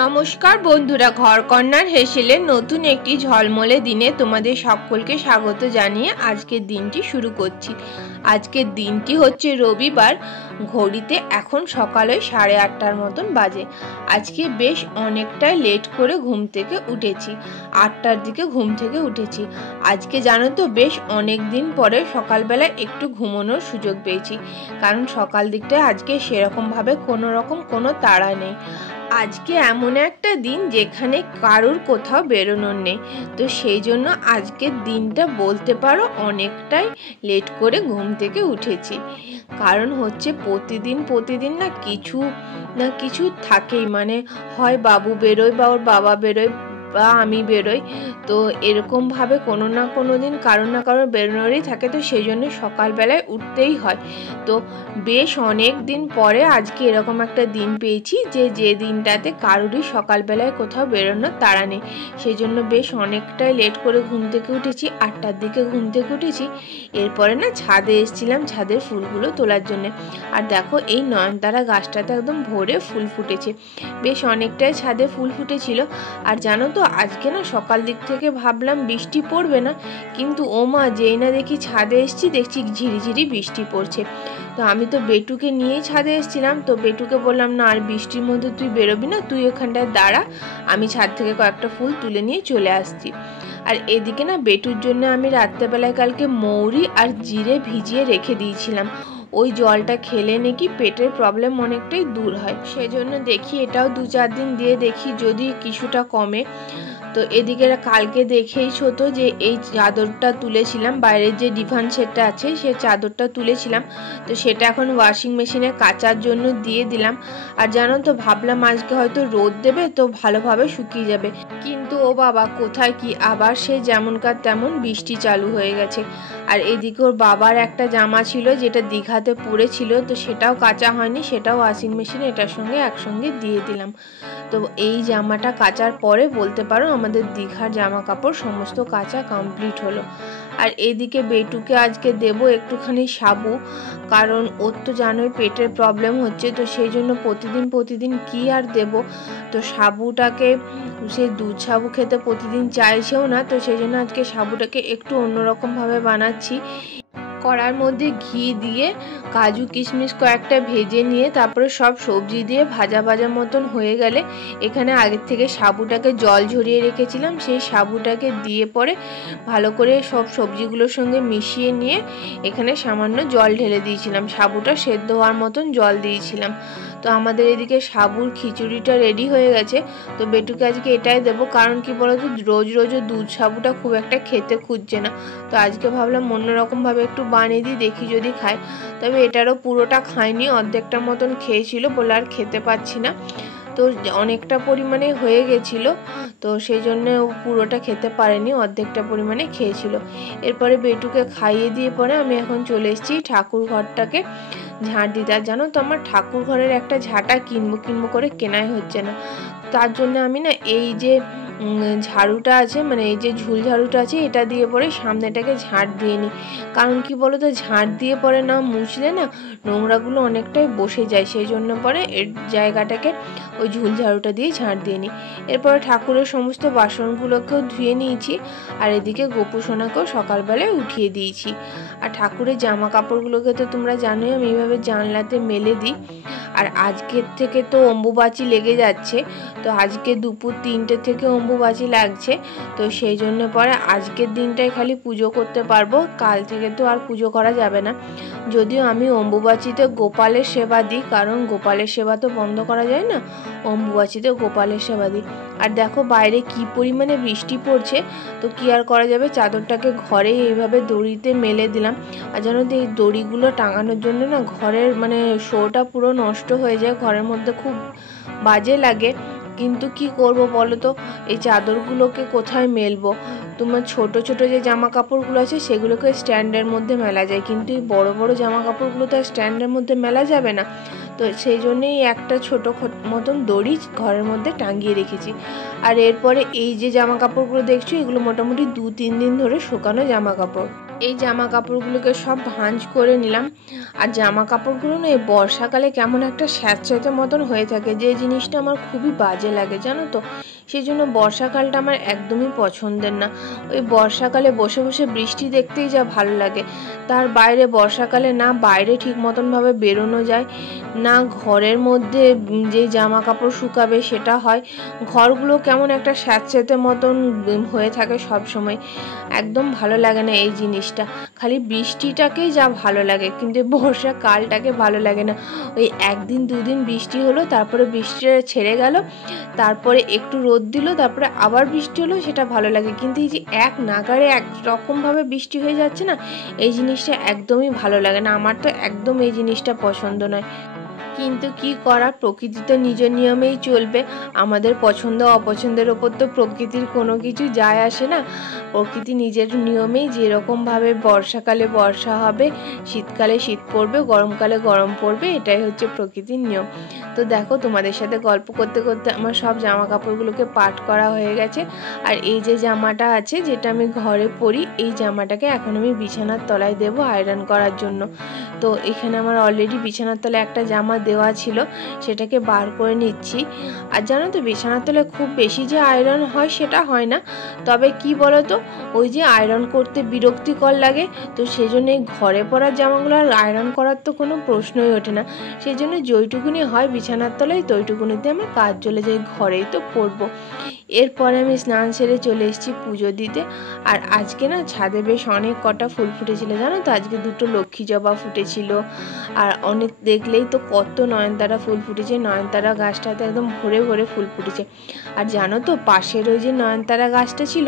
নমস্কার বন্ধুরা, ঘরকন্নার হেসেলের নতুন একটি ঝলমলে দিনে তোমাদের সকলকে স্বাগত জানিয়ে আজকের দিনটি শুরু করছি। আজকের দিনটি হচ্ছে রবিবার। ঘড়িতে এখন সকালে 8:30টার মতন বাজে। আজকে বেশ অনেকটাই লেট করে ঘুম থেকে উঠেছি, 8টার দিকে ঘুম থেকে উঠেছি। আজকে জানো তো, বেশ অনেক দিন পরে সকালবেলা একটু ঘুমানোর সুযোগ পেয়েছি, কারণ সকাল দিকটায় আজকে সেরকমভাবে কোনো তাড়া নেই। আজকে এমন একটা দিন যেখানে কারোর কোথাও বেরোনোর নেই, তো সেই জন্য আজকের দিনটা বলতে পারো অনেকটাই লেট করে ঘুম থেকে উঠেছি। কারণ হচ্ছে প্রতিদিন না কিছু থাকেই, মানে হয় বাবু বেরোয় বা ওর বাবা বেরোয় বা আমি বেরোই, তো এরকমভাবে কোনো না কোনো দিন কারোর না কারোর বেরোনোরই থাকে, তো সেই জন্য সকালবেলায় উঠতেই হয়। তো বেশ অনেক দিন পরে আজকে এরকম একটা দিন পেয়েছি যে দিনটাতে কারোরই সকালবেলায় কোথাও বেরোনোর তাড়া নেই। সেই জন্য বেশ অনেকটাই লেট করে ঘুম থেকে উঠেছি, 8টার দিকে ঘুম থেকে উঠেছি। এরপরে না ছাদে এসেছিলাম ছাদের ফুলগুলো তোলার জন্যে। আর দেখো, এই নয়নতারা গাছটাতে একদম ভরে ফুল ফুটেছে, বেশ অনেকটাই ছাদে ফুল ফুটেছিল। আর জানো তো, আজকে না সকাল দিক থেকে ভাবলাম বৃষ্টি পড়বে না, কিন্তু ও মা, যেই না দেখি ছাদে এসছি, দেখছি ঝিরিঝিরি বৃষ্টি পড়ছে। তো আমি তো বেটুকে নিয়েই ছাদে এসেছিলাম, তো বেটুকে বললাম, না আর বৃষ্টির মধ্যে তুই বেরোবি না, তুই ওখানটায় দাঁড়া, আমি ছাদ থেকে কয়েকটা ফুল তুলে নিয়ে চলে আসছি। আর এদিকে না বেটুর জন্য আমি রাত্রেবেলায় কালকে মৌরি আর জিরে ভিজিয়ে রেখে দিয়েছিলাম। ওই জলটা খেলে নাকি পেটের প্রবলেম অনেকটাই দূর হয়, সেজন্য দেখি এটাও 2-4 দিন দিয়ে দেখি যদি কিছুটা কমে। তো এদিকে কালকে দেখেইছো তো যে এই চাদরটা তুলেছিলাম, বাইরের যে ডিভান সেটটা আছে সে চাদরটা তুলেছিলাম, তো সেটা এখন ওয়াশিং মেশিনে কাচার জন্য দিয়ে দিলাম। আর জানো তো, ভাবলাম আজকে হয়তো রোদ দেবে তো ভালোভাবে শুকিয়ে যাবে, কিন্তু ও বাবা, কোথায় কি, আবার সে যেমনকার তেমন বৃষ্টি চালু হয়ে গেছে। আর এদিকে ওর বাবার একটা জামা ছিল যেটা দীঘাতে পড়েছিল, তো সেটাও কাচা হয়নি, সেটাও ওয়াশিং মেশিনে এটার সঙ্গে একসঙ্গে দিয়ে দিলাম। তো এই জামাটা কাচার পরে বলতে পারো আমাদের দীঘার জামা কাপড় সমস্ত কাচা কমপ্লিট হলো। আর এদিকে বেটুকে আজকে দেব একটুখানি সাবু, কারণ ওর তো জানোই পেটের প্রবলেম হচ্ছে, তো সেই জন্য প্রতিদিন কি আর দেব। তো সাবুটাকে, সে দুধ সাবু খেতে প্রতিদিন চাইছেও না, তো সেই জন্য আজকে সাবুটাকে একটু অন্যরকমভাবে বানাচ্ছি। কড়ার মধ্যে ঘি দিয়ে কাজু কিশমিশ কয়েকটা ভেজে নিয়ে তারপরে সব সবজি দিয়ে ভাজা মতন হয়ে গেলে, এখানে আগের থেকে সাবুটাকে জল ঝরিয়ে রেখেছিলাম, সেই সাবুটাকে দিয়ে পরে ভালো করে সব সবজিগুলোর সঙ্গে মিশিয়ে নিয়ে এখানে সামান্য জল ঢেলে দিয়েছিলাম, সাবুটা সেদ্ধ হওয়ার মতন জল দিয়েছিলাম। তো আমাদের এদিকে সাবুর খিচুড়িটা রেডি হয়ে গেছে। তো বেটুকে আজকে এটাই দেবো, কারণ কি বলতো, রোজ দুধ সাবুটা খুব একটা খেতে খুঁজছে না, তো আজকে ভাবলাম অন্যরকমভাবে একটু বানিয়ে দিই, দেখি যদি খায়। তবে এটারও পুরোটা খায়নি, অর্ধেকটার মতন খেয়েছিল, বলে আর খেতে পাচ্ছি না, তো অনেকটা পরিমাণে হয়ে গেছিলো, তো সেই জন্য পুরোটা খেতে পারেনি, অর্ধেকটা পরিমাণে খেয়েছিল। এরপরে বেটুকে খাইয়ে দিয়ে পরে আমি এখন চলে এসেছি ঠাকুর ঘরটাকে ঝাঁট দিতে। আর জানো তো, আমার ঠাকুর ঘরের একটা ঝাঁটা কিনবো করে কেনাই হচ্ছে না, তার জন্য আমি না এই যে ঝাড়ুটা আছে, মানে এই যে ঝুল ঝাড়ুটা আছে, এটা দিয়ে পরে সামনেটাকে ঝাঁট দিয়ে নিই। কারণ কি বলো তো, ঝাঁট দিয়ে পরে না মুছলে না নোংরাগুলো অনেকটাই বসে যায়, সেই জন্য পরে এর জায়গাটাকে ওই ঝুল ঝাড়ুটা দিয়ে ঝাঁট দিয়ে নিই। এরপরে ঠাকুরের সমস্ত বাসনগুলোকেও ধুয়ে নিয়েছি, আর এদিকে গোপু সোনাকেও সকালবেলায় উঠিয়ে দিয়েছি। আর ঠাকুরের জামা কাপড়গুলোকে তো তোমরা জানোই আমি এইভাবে জানলাতে মেলে দিই। আর আজকের থেকে তো অম্বুবাচী লেগে যাচ্ছে, তো আজকে দুপুর 3টে থেকে অম্বুবাচী লাগছে, তো সেই জন্য পরে আজকের দিনটাই খালি পুজো করতে পারবো, কাল থেকে তো আর পুজো করা যাবে না। যদিও আমি অম্বুবাচীতে গোপালের সেবা দিই, কারণ গোপালের সেবা তো বন্ধ করা যায় না, অম্বুবাচীতে গোপালের সেবা দিই। আর দেখো বাইরে কি পরিমাণে বৃষ্টি পড়ছে, তো কি আর করা যাবে, চাদরটাকে ঘরে এইভাবে দড়িতে মেলে দিলাম। আর জানো তো, এই দড়িগুলো টাঙানোর জন্য না ঘরের মানে শোটা পুরো নষ্ট হয়ে যায়, ঘরের মধ্যে খুব বাজে লাগে, কিন্তু কি করব বলো তো, এই চাদরগুলোকে কোথায় মেলবো। তোমার ছোট যে জামা কাপড়গুলো আছে সেগুলোকে স্ট্যান্ডের মধ্যে মেলা যায়, কিন্তু এই বড় জামা কাপড়গুলো তো স্ট্যান্ডের মধ্যে মেলা যাবে না, তো সেই জন্যেই একটা ছোট মতন দড়ি ঘরের মধ্যে টাঙিয়ে রেখেছি। আর এরপরে এই যে জামা কাপড়গুলো দেখছো, এগুলো মোটামুটি 2-3 দিন ধরে শুকানো জামা কাপড়। এই জামা কাপড়গুলোকে সব ভাঁজ করে নিলাম। আর জামা কাপড়গুলো না এই বর্ষাকালে কেমন একটা স্যাঁতস্যাঁতে মতন হয়ে থাকে, যে জিনিসটা আমার খুবই বাজে লাগে জানো তো। সেই জন্য বর্ষাকালটা আমার একদমই পছন্দের না। ওই বর্ষাকালে বসে বসে বৃষ্টি দেখতেই যা ভালো লাগে, তার বাইরে বর্ষাকালে না বাইরে ঠিক মতনভাবে বেরোনো যায়, না ঘরের মধ্যে যে জামা কাপড় শুকাবে সেটা হয়। ঘরগুলো কেমন একটা স্যাঁতস্যাঁতে মতন হয়ে থাকে সব সময়, একদম ভালো লাগে না এই জিনিসটা। খালি বৃষ্টিটাকেই যা ভালো লাগে, কিন্তু বর্ষাকালটাকে ভালো লাগে না। ওই একদিন দুদিন বৃষ্টি হলো, তারপরে বৃষ্টিটা ছেড়ে গেল, তারপরে একটু রোদ দিল, তারপরে আবার বৃষ্টি হলো, সেটা ভালো লাগে। কিন্তু এই যে এক নাগাড়ে এক রকমভাবে বৃষ্টি হয়ে যাচ্ছে না, এই জিনিসটা একদমই ভালো লাগে না। আমার তো একদম এই জিনিসটা পছন্দ নয়। কিন্তু কি করা, প্রকৃতি তো নিজের নিয়মেই চলবে। আমাদের পছন্দ অপছন্দের ওপর তো প্রকৃতির কোনো কিছু যায় আসে না। প্রকৃতি নিজের নিয়মেই যেরকমভাবে বর্ষাকালে বর্ষা হবে, শীতকালে শীত পড়বে, গরমকালে গরম পড়বে, এটাই হচ্ছে প্রকৃতির নিয়ম। তো দেখো, তোমাদের সাথে গল্প করতে করতে আমার সব জামা কাপড়গুলোকে পাট করা হয়ে গেছে। আর এই যে জামাটা আছে যেটা আমি ঘরে পরি, এই জামাটাকে এখন আমি বিছানার তলায় দেবো আয়রন করার জন্য। তো এখানে আমার অলরেডি বিছানার তলায় একটা জামা দেওয়া ছিল, সেটাকে বার করে নিচ্ছি। আর জানো তো, বিছানার তলায় খুব বেশি যে আয়রন হয় সেটা হয় না, তবে কি বলো তো, ওই যে আয়রন করতে বিরক্তিকর লাগে, তো সেই জন্য এই ঘরে পরার জামাগুলো আর আয়রন করার তো কোনো প্রশ্নই ওঠে না। সেই জন্য যেইটুকুনি হয় বিছানার তলায়, তোইটুকুনিতে আমার কাজ চলে যায়, ঘরেই তো পরবো। এরপরে আমি স্নান সেরে চলে এসেছি পুজো দিতে। আর আজকে না ছাদে বেশ অনেক কটা ফুল ফুটেছিল জানো তো। আজকে দুটো লক্ষ্মী জবা ফুটেছিল, আর অনেক দেখলেই তো কত নয়নতারা ফুল ফুটেছে। নয়নতারা গাছটাতে একদম ভরে ভরে ফুল ফুটেছে। আর জানো তো, পাশের ওই যে নয়নতারা গাছটা ছিল,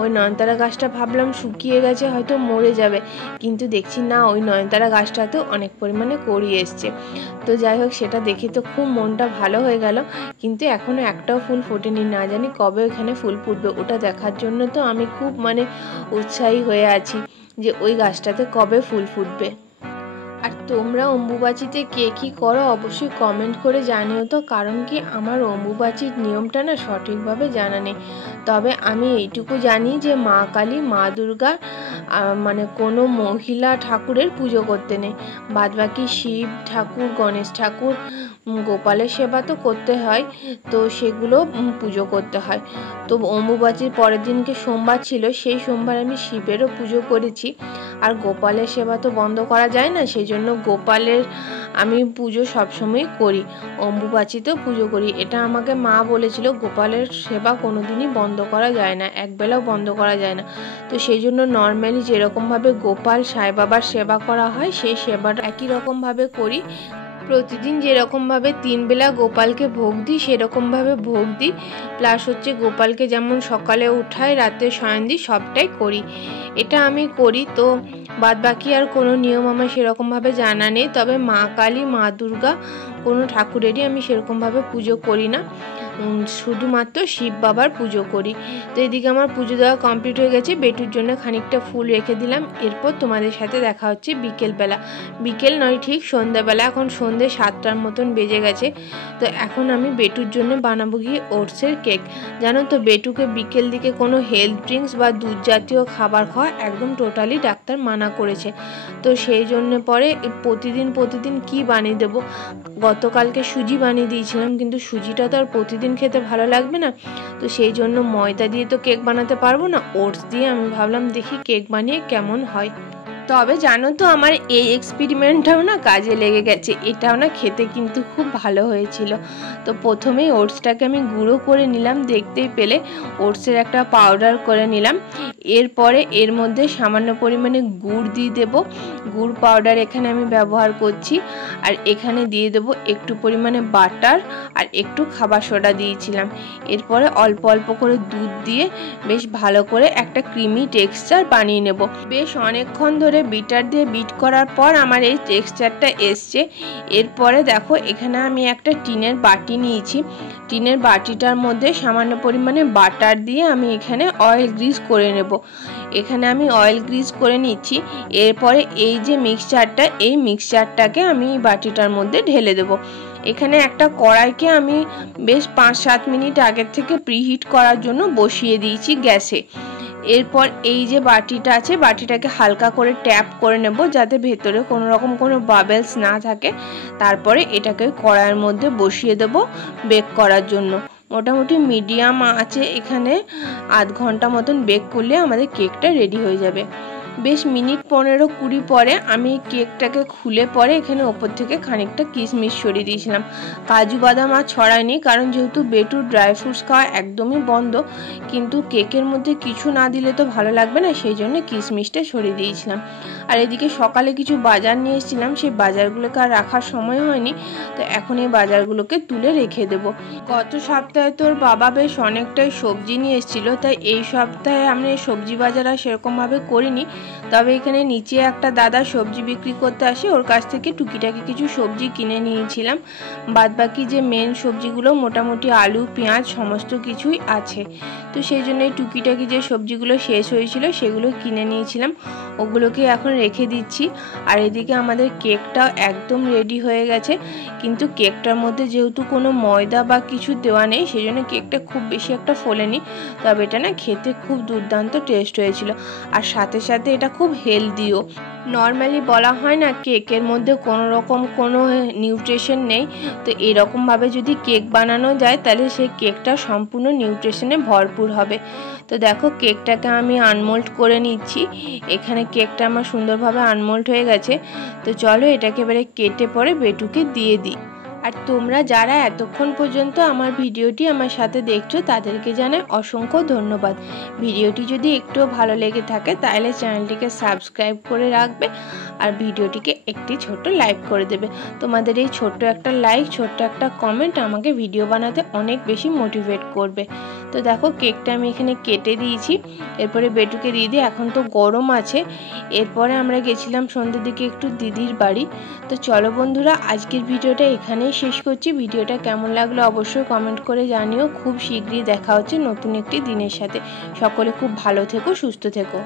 ওই নয়নতারা গাছটা ভাবলাম শুকিয়ে গেছে, হয়তো মরে যাবে, কিন্তু দেখছি না, ওই নয়নতারা গাছটাতেও অনেক পরিমাণে কড়ি এসছে। তো যাই হোক, সেটা দেখে তো খুব মনটা ভালো হয়ে গেল। কিন্তু এখনও একটাও ফুল ফোটেনি, না জানি কবে ওখানে ফুল ফুটবে। ওটা দেখার জন্য তো আমি খুব উৎসাহী হয়ে আছি যে ওই গাছটাতে কবে ফুল ফুটবে। আর তোমরা অম্বুবাচীতে কে কী করো অবশ্যই কমেন্ট করে জানিও তো, কারণ কি আমার অম্বুবাচীর নিয়মটা না সঠিকভাবে জানা নেই। তবে আমি এইটুকু জানি যে মা কালী, মা দুর্গা, কোনো মহিলা ঠাকুরের পুজো করতে নেই। বাদবাকি শিব ঠাকুর, গণেশ ঠাকুর, গোপালের সেবা তো করতে হয়, তো সেগুলো পুজো করতে হয়। তো অম্বুবাচীর পরের দিনকে সোমবার ছিল, সেই সোমবার আমি শিবেরও পুজো করেছি। আর গোপালের সেবা তো বন্ধ করা যায় না, সেই জন্য গোপালের আমি পুজো সবসময় করি, অম্বুবাচীতেও পুজো করি। এটা আমাকে মা বলেছিল, গোপালের সেবা কোনোদিনই বন্ধ করা যায় না, একবেলাও বন্ধ করা যায় না। তো সেই জন্য নর্মালি যেরকমভাবে গোপাল সাই বাবার সেবা করা হয়, সেই সেবাটা একই রকমভাবে করি। প্রতিদিন যেরকমভাবে 3 বেলা গোপালকে ভোগ দিই, সেরকমভাবে ভোগ দিই, প্লাস হচ্ছে গোপালকে যেমন সকালে উঠাই, রাতে শয়ন দিই, সবটাই করি। এটা আমি করি। তো বাদবাকি আর কোনো নিয়ম আমার সেরকমভাবে জানা নেই। তবে মা কালী, মা দুর্গা কোনো ঠাকুরেরই আমি সেরকমভাবে পুজো করি না, শুধুমাত্র শিব বাবার পুজো করি। তো এদিকে আমার পুজো দেওয়া কমপ্লিট হয়ে গেছে, বেটুর জন্য খানিকটা ফুল রেখে দিলাম। এরপর তোমাদের সাথে দেখা হচ্ছে বিকেলবেলা, বিকেল নয় ঠিক সন্ধ্যাবেলা, এখন সন্ধ্যে 7টার মতন বেজে গেছে। তো এখন আমি বেটুর জন্য বানাবো গিয়ে ওটসের কেক। জানো তো, বেটুকে বিকেল দিকে কোনো হেলথ ড্রিঙ্কস বা দুধ জাতীয় খাবার খাওয়া একদম টোটালি ডাক্তার মানা করেছে। তো সেই জন্য পরে প্রতিদিন কি বানিয়ে দেবো। গতকালকে সুজি বানিয়ে দিয়েছিলাম, কিন্তু সুজিটা তো আর প্রতিদিন খেতে ভালো লাগবে না, তো সেই জন্য ময়দা দিয়ে তো কেক বানাতে পারবো না, ওটস দিয়ে আমি ভাবলাম দেখি কেক বানিয়ে কেমন হয়। তবে জানো তো, আমার এই এক্সপেরিমেন্টটাও না কাজে লেগে গেছে, এটাও না খেতে কিন্তু খুব ভালো হয়েছিল। তো প্রথমেই ওটসটাকে আমি গুঁড়ো করে নিলাম, দেখতেই পেলে ওটসের একটা পাউডার করে নিলাম। এরপরে এর মধ্যে সামান্য পরিমাণে গুড় দিয়ে দেব, গুড় পাউডার এখানে আমি ব্যবহার করছি। আর এখানে দিয়ে দেব একটু পরিমাণে বাটার, আর একটু খাবার সোডা দিয়েছিলাম। এরপরে অল্প অল্প করে দুধ দিয়ে বেশ ভালো করে একটা ক্রিমি টেক্সচার বানিয়ে নেব। বেশ অনেকক্ষণ ধরে বিটার দিয়ে বিট করার পর আমার এই টেক্সচারটা এসছে। এরপরে দেখো, এখানে আমি একটা টিনের বাটি নিয়েছি, টিনের বাটিটার মধ্যে সামান্য পরিমাণে বাটার দিয়ে আমি এখানে অয়েল গ্রিস করে নেব। এখানে আমি অয়েল গ্রিস করে নিচ্ছি। এরপরে এই যে মিক্সচারটা, এই মিক্সচারটাকে আমি এই বাটিটার মধ্যে ঢেলে দেব। এখানে একটা কড়াইকে আমি বেশ 5-7 মিনিট আগের থেকে প্রিহিট করার জন্য বসিয়ে দিয়েছি গ্যাসে। এরপর এই যে বাটিটা আছে, বাটিটাকে হালকা করে ট্যাপ করে নেব যাতে ভেতরে কোনো রকম কোনো বাবেলস না থাকে। তারপরে এটাকে কড়াইয়ের মধ্যে বসিয়ে দেব বেক করার জন্য। মোটামুটি মিডিয়াম আছে, এখানে আধ ঘন্টা মতন বেক করলে আমাদের কেকটা রেডি হয়ে যাবে। বেশ মিনিট 15-20 পরে আমি কেকটাকে খুলে পরে এখানে ওপর থেকে খানিকটা কিশমিশ ছড়িয়ে দিয়েছিলাম। কাজু বাদাম আর ছড়াইনি, কারণ যেহেতু বেটুর ড্রাই ফ্রুটস খাওয়া একদমই বন্ধ, কিন্তু কেকের মধ্যে কিছু না দিলে তো ভালো লাগবে না, সেই জন্য কিশমিশটা ছড়িয়ে দিয়েছিলাম। আর এদিকে সকালে কিছু বাজার নিয়ে এসেছিলাম, সেই বাজারগুলোকে আর রাখার সময় হয়নি, তো এখন এই বাজারগুলোকে তুলে রেখে দেব। গত সপ্তাহে তোর বাবা বেশ অনেকটাই সবজি নিয়ে এসেছিলো, তাই এই সপ্তাহে আমি সবজি বাজার আর সেরকমভাবে করিনি। তবে এখানে নিচে একটা দাদা সবজি বিক্রি করতে আসে, ওর কাছ থেকে টুকিটাকি কিছু সবজি কিনে নিয়েছিলাম। বাদবাকি যে মেন সবজিগুলো মোটামুটি আলু পেঁয়াজ সমস্ত কিছুই আছে, তো সেই জন্য এই টুকিটাকি যে সবজিগুলো শেষ হয়েছিল সেগুলো কিনে নিয়েছিলাম, ওগুলোকে এখন রেখে দিচ্ছি। আর এদিকে আমাদের কেকটাও একদম রেডি হয়ে গেছে, কিন্তু কেকটার মধ্যে যেহেতু কোনো ময়দা বা কিছু দেওয়া নেই, সেই জন্য কেকটা খুব বেশি একটা ফোলেনি। তবে এটা না খেতে খুব দুর্দান্ত টেস্ট হয়েছিল, আর সাথে সাথে এটা খুব হেলদিও। নর্মালি বলা হয় না কেকের মধ্যে কোনো রকম কোনো নিউট্রিশন নেই, তো এরকমভাবে যদি কেক বানানো যায় তাহলে সেই কেকটা সম্পূর্ণ নিউট্রিশনে ভরপুর হবে। তো দেখো কেকটাকে আমি আনমোল্ড করে নিচ্ছি। এখানে কেকটা আমার সুন্দরভাবে আনমোল্ড হয়ে গেছে, তো চলো এটাকে এবারে কেটে পরে বেটুকে দিয়ে দিই। আর তোমরা যারা এতক্ষণ পর্যন্ত আমার ভিডিওটি আমার সাথে দেখছো তাদেরকে জানাই অসংখ্য ধন্যবাদ। ভিডিওটি যদি একটুও ভালো লেগে থাকে তাহলে চ্যানেলটিকে সাবস্ক্রাইব করে রাখবে, আর ভিডিওটিকে একটি ছোট্ট লাইক করে দেবে। তোমাদের এই ছোট্ট একটা লাইক, ছোট্ট একটা কমেন্ট আমাকে ভিডিও বানাতে অনেক বেশি মোটিভেট করবে। তো দেখো কেকটা আমি এখানে কেটে দিয়েছি, এরপরে বেটুকে দিয়ে দিই। এখন তো গরম আছে। এরপরে আমরা গেছিলাম সন্ধ্যের দিকে একটু দিদির বাড়ি। তো চলো বন্ধুরা, আজকের ভিডিওটা এখানেই শেষ করছি। ভিডিওটা কেমন লাগলো অবশ্যই কমেন্ট করে জানিও। খুব শীঘ্রই দেখা হচ্ছে নতুন একটি দিনের সাথে। সকলে খুব ভালো থেকো, সুস্থ থেকো।